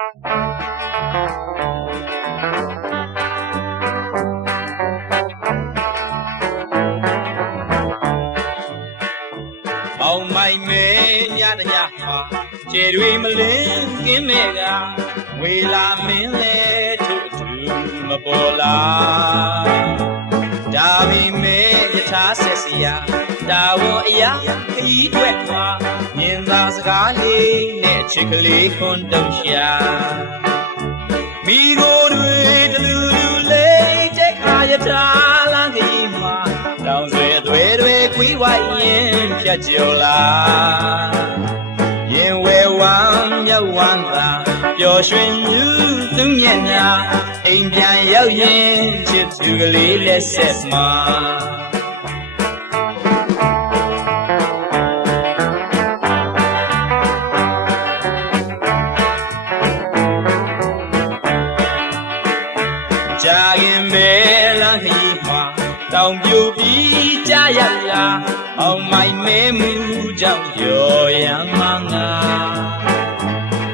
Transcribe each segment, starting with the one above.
အောင်မိုင်မဲညတညမှာခြေတွေမလင်းကင်းမဲ့ကဝေလာမင်းလဲထုထူမပေါ်လာဒါပေမဲ့ယထာဆက်စရာတာဝန်အရာခရီးွက်မှာမြင်သာစကားလေးနဲ့ချစ်ကလေးခွန်တုံရှာမိကိုတွေတလူလူလေးတဲ့ခါယထာလမ်းခရီးမှာတောင်ဆွေအသွဲတွေခွေးဝိုင်းရင်ဖြတ်ကျော်လာရင်ဝဲဝမ်းမြောက်ဝမ်းသာပျော်ရွှင်မှုသူမျက်နှာအိမ်ပြန်ရောက်ရင်ချစ်သူကလေးလက်ဆက်မှာကြာရင်ပဲလမ်းခရီးမှာတောင်ပြိုပြီးကြရလားအောင်မိုင်မဲမှုကြောင့်ရော်ရမ်းမငါ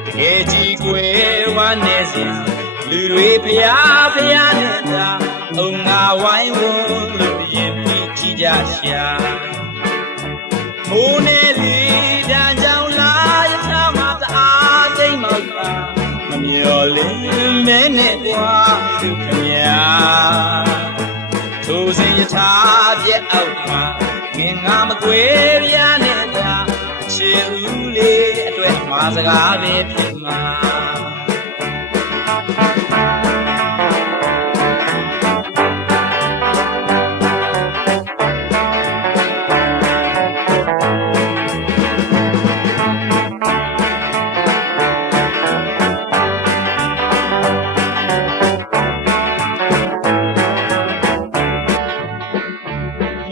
တကယ်ကြီးကွယ်ဝမ်းနေစဉ်လူတွေဖျားဖျားနေတာအုံငါဝိုင်းဝန်းလို့ရင်ပြီးကြည့်ကြရှာမိုးနေလေတန်ကြောင်လာရထားမှာတအားသိမ့်မောက်ပါမမျော်လင့်မဲနဲ့ကွာသူခမညာထိုးစင်ရထားပြက်အောက်မှာငင်ငါမကွယ်ပြားနေတာချေဦးလေးအတွက်မှာစကားပဲဖြစ်မှာ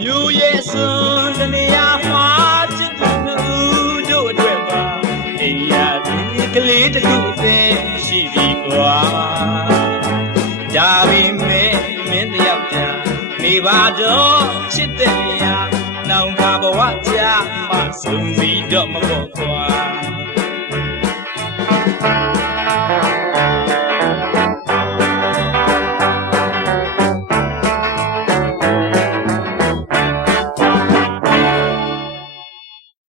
မြို့ရဲ့စွန်းတနေရာမှာချစ်သူတို့အတွက်ပါအိမ်ရပြီးကလေးတစ်ခုအသိရှိပြီကွာဒါပေမဲ့မင်းတယောက်တည်းနေပါတော့ချစ်တဲ့နေရာနောင်ကဘဝကြာမှစုံစီတော့မပေါ့ကွာ